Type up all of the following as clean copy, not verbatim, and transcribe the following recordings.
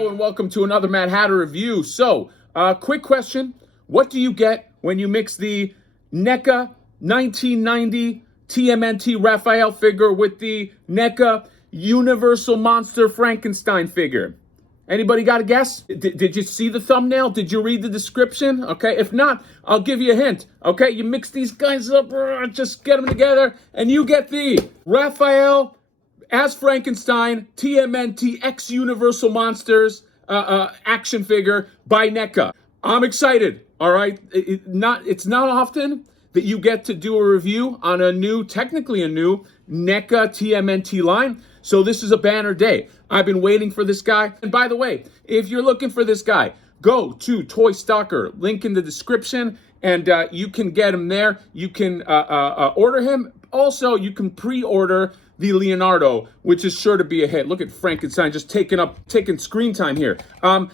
Hello and welcome to another Mad Hatter review. So, quick question. What do you get when you mix the NECA 1990 TMNT Raphael figure with the NECA Universal Monster Frankenstein figure? Anybody got a guess? Did you see the thumbnail? Did you read the description? Okay, if not, I'll give you a hint. Okay, you mix these guys up, just get them together, and you get the Raphael as Frankenstein TMNT X Universal Monsters action figure by NECA. I'm excited. All right, it's not often that you get to do a review on technically a new NECA TMNT line. So this is a banner day. I've been waiting for this guy. And by the way, if you're looking for this guy, go to Toy Stalker, link in the description, and you can get him there. You can order him. Also, you can pre-order the Leonardo, which is sure to be a hit. Look at Frankenstein just taking screen time here.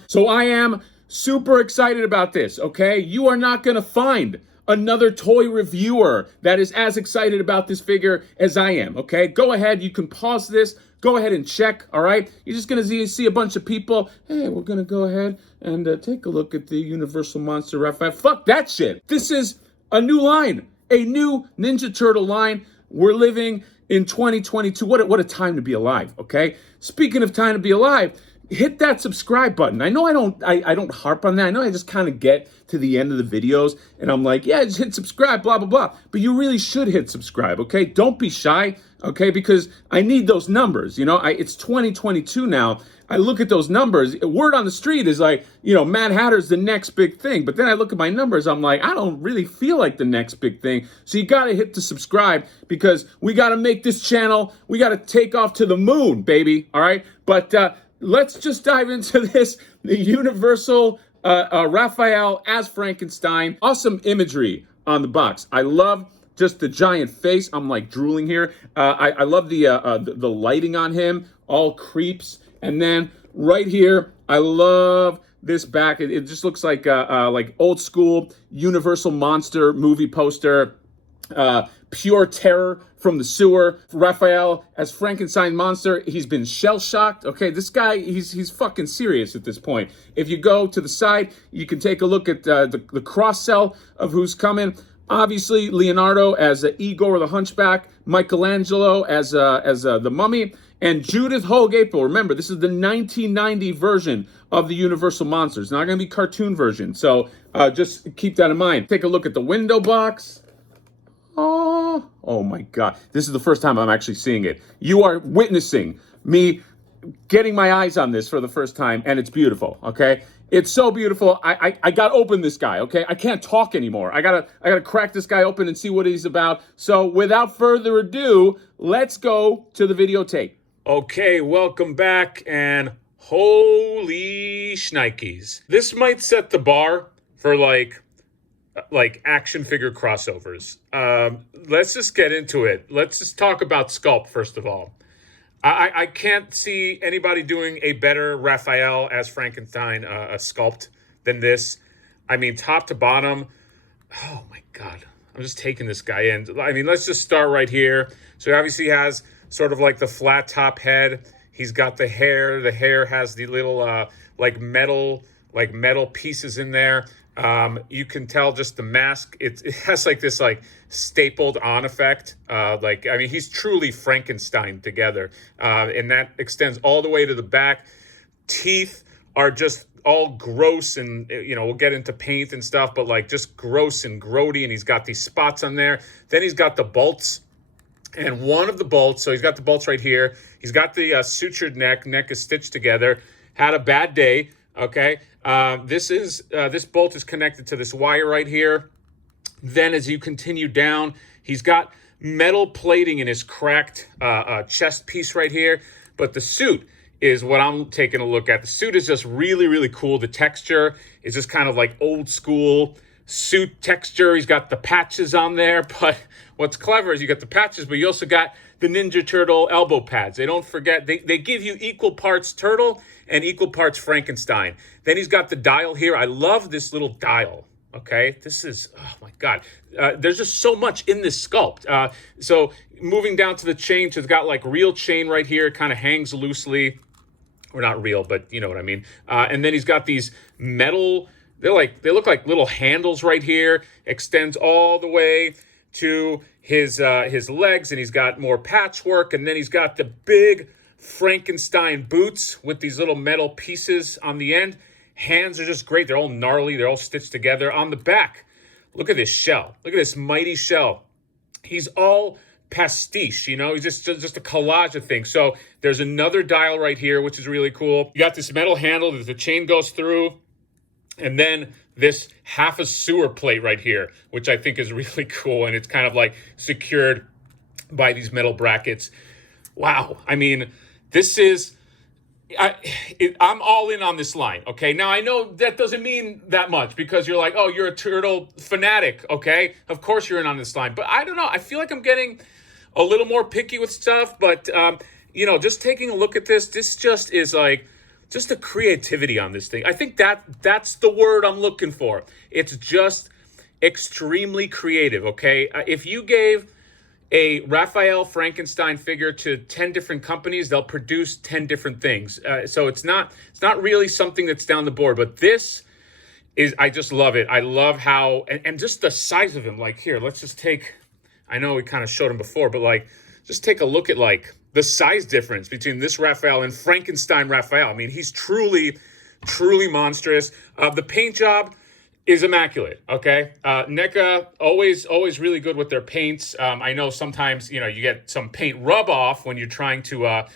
So I am super excited about this, okay? You are not gonna find another toy reviewer that is as excited about this figure as I am, okay? Go ahead, you can pause this, go ahead and check, all right? You're just gonna see a bunch of people, hey, we're gonna go ahead and take a look at the Universal Monster Raphael. Fuck that shit. This is a new line, a new Ninja Turtle line. We're living in 2022. What a time to be alive, okay? Speaking of time to be alive, hit that subscribe button. I know I don't harp on that. I know I just kind of get to the end of the videos and I'm like, yeah, just hit subscribe, blah, blah, blah. But you really should hit subscribe, okay? Don't be shy, okay? Because I need those numbers, you know? It's 2022 now. I look at those numbers. Word on the street is like, you know, Mad Hatter's the next big thing. But then I look at my numbers, I'm like, I don't really feel like the next big thing. So you got to hit the subscribe because we got to make this channel, we got to take off to the moon, baby, all right? But let's just dive into this. The Universal Raphael as Frankenstein. Awesome imagery on the box. I love just the giant face. I'm like drooling here. I love the lighting on him, all creeps. And then right here, I love this back. It just looks like old school Universal Monster movie poster. Pure terror from the sewer. Raphael as Frankenstein monster. He's been shell-shocked. Okay, this guy, he's fucking serious at this point. If you go to the side, you can take a look at the cross-sell of who's coming. Obviously, Leonardo as Igor the Hunchback, Michelangelo as the Mummy, and Judith Hogue-April. Remember, this is the 1990 version of the Universal Monsters. It's not going to be cartoon version, so just keep that in mind. Take a look at the window box. Oh my God. This is the first time I'm actually seeing it. You are witnessing me getting my eyes on this for the first time, and it's beautiful, okay? It's so beautiful. I gotta open this guy, okay? I can't talk anymore. I gotta crack this guy open and see what he's about. So without further ado, let's go to the videotape. Okay, welcome back, and holy shnikes. This might set the bar for like action figure crossovers. Let's just get into it. Let's just talk about sculpt first of all. I can't see anybody doing a better Raphael as Frankenstein sculpt than this. I mean, top to bottom. Oh my God. I'm just taking this guy in. I mean, let's just start right here. So he obviously has sort of like the flat top head. He's got the hair. The hair has the little like metal pieces in there. You can tell just the mask, it has like this like stapled on effect. I mean, he's truly Frankenstein together. And that extends all the way to the back. Teeth are just all gross and, you know, we'll get into paint and stuff, but like just gross and grody. And he's got these spots on there. Then he's got the bolts. And one of the bolts, so he's got the bolts right here. He's got the sutured neck is stitched together. Had a bad day. Okay, this bolt is connected to this wire right here. Then as you continue down, he's got metal plating in his cracked chest piece right here. But the suit is what I'm taking a look at. The suit is just really, really cool. The texture is just kind of like old school suit texture. He's got the patches on there, but what's clever is you got the patches, but you also got the Ninja Turtle elbow pads. They don't forget, they give you equal parts turtle and equal parts Frankenstein. Then he's got the dial here. I love this little dial, okay? This is, oh my God. There's just so much in this sculpt. So moving down to the chain, so it's got like real chain right here. It kind of hangs loosely. or not real, but you know what I mean. And then he's got these metal, they look like little handles right here, extends all the way to his legs, and he's got more patchwork, and then he's got the big Frankenstein boots with these little metal pieces on the end. Hands are just great. They're all gnarly. They're all stitched together. On the back, look at this shell. Look at this mighty shell. He's all pastiche, you know, he's just a collage of things. So there's another dial right here, which is really cool. You got this metal handle that the chain goes through, and then this half a sewer plate right here, which I think is really cool. And it's kind of like secured by these metal brackets. Wow. I mean, this is, I'm all in on this line, okay? Now, I know that doesn't mean that much because you're like, oh, you're a turtle fanatic, okay? Of course you're in on this line. But I don't know. I feel like I'm getting a little more picky with stuff. But, you know, just taking a look at this just is like, just the creativity on this thing. I think that's the word I'm looking for. It's just extremely creative, okay? If you gave a Raphael Frankenstein figure to 10 different companies, they'll produce 10 different things. So it's not really something that's down the board, but this is, I just love it. I love how, and just the size of him. Like here, let's just take, I know we kind of showed him before, but like, just take a look at like the size difference between this Raphael and Frankenstein Raphael. I mean, he's truly, truly monstrous. The paint job is immaculate, okay? NECA, always really good with their paints. I know sometimes, you know, you get some paint rub off when you're trying to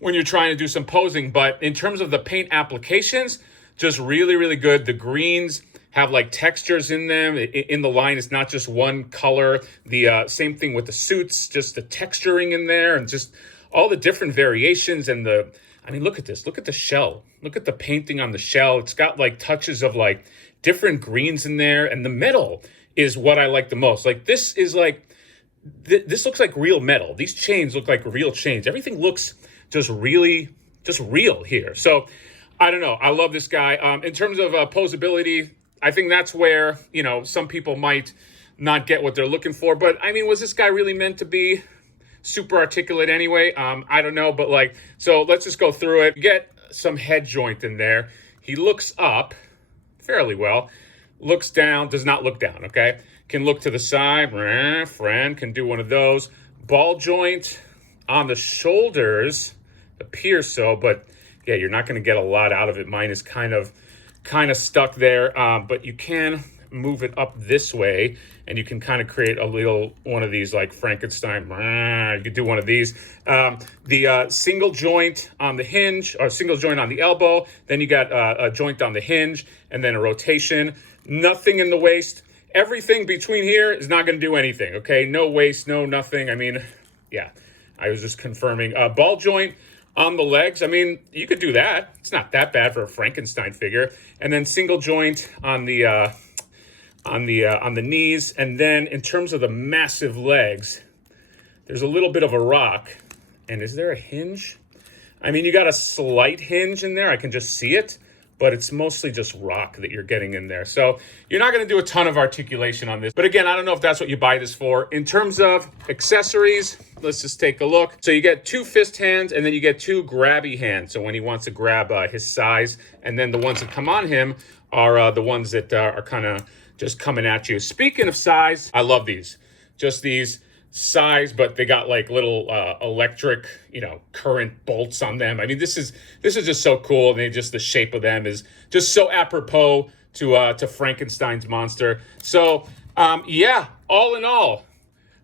do some posing, but in terms of the paint applications, just really, really good. The greens have like textures in them. In the line, it's not just one color. The same thing with the suits, just the texturing in there and just all the different variations and I mean, look at this. Look at the shell. Look at the painting on the shell. It's got like touches of like different greens in there, and the metal is what I like the most. Like this is like, this looks like real metal. These chains look like real chains. Everything looks just really, just real here. So I don't know. I love this guy. In terms of posability, I think that's where, you know, some people might not get what they're looking for. But I mean, was this guy really meant to be super articulate anyway? I don't know. But like, so let's just go through it. Get some head joint in there. He looks up fairly well, looks down, does not look down, okay? Can look to the side, friend, can do one of those. Ball joint on the shoulders, appears so, but yeah, you're not gonna get a lot out of it. Mine is kind of stuck there, but you can move it up this way, and you can kind of create a little one of these like Frankenstein. You could do one of these. The single joint on the hinge, or single joint on the elbow. Then you got a joint on the hinge, and then a rotation. Nothing in the waist. Everything between here is not going to do anything, okay? No waist, no nothing. I mean, yeah, I was just confirming. Ball joint on the legs. I mean, you could do that. It's not that bad for a Frankenstein figure. And then single joint on the knees. And then in terms of the massive legs, there's a little bit of a rock. And is there a hinge? I mean, you got a slight hinge in there. I can just see it, but it's mostly just rock that you're getting in there. So you're not going to do a ton of articulation on this. But again, I don't know if that's what you buy this for. In terms of accessories, let's just take a look. So you get 2 fist hands, and then you get 2 grabby hands. So when he wants to grab his size, and then the ones that come on him are the ones that are kind of just coming at you. Speaking of size, I love these. Just these size, but they got like little electric, you know, current bolts on them. I mean, this is just so cool. And the shape of them is just so apropos to Frankenstein's monster. So yeah, all in all,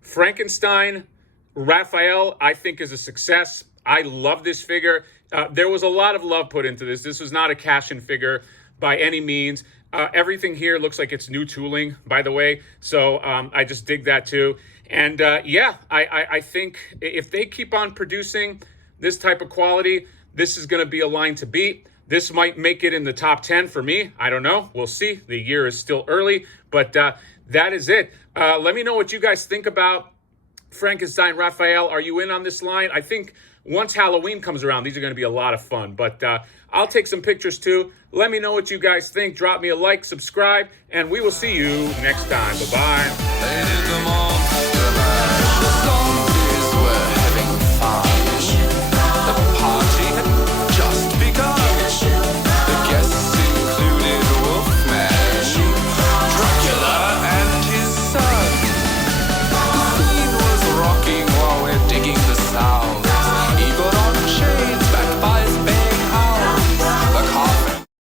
Frankenstein Raphael, I think, is a success. I love this figure. There was a lot of love put into this. This was not a cash-in figure by any means. Everything here looks like it's new tooling, by the way. So I just dig that too. And yeah, I think if they keep on producing this type of quality, this is going to be a line to beat. This might make it in the top 10 for me. I don't know. We'll see. The year is still early, but that is it. Let me know what you guys think about Frankenstein Raphael. Are you in on this line? I think once Halloween comes around, these are going to be a lot of fun. But I'll take some pictures too. Let me know what you guys think. Drop me a like, subscribe, and we will see you next time. Bye-bye.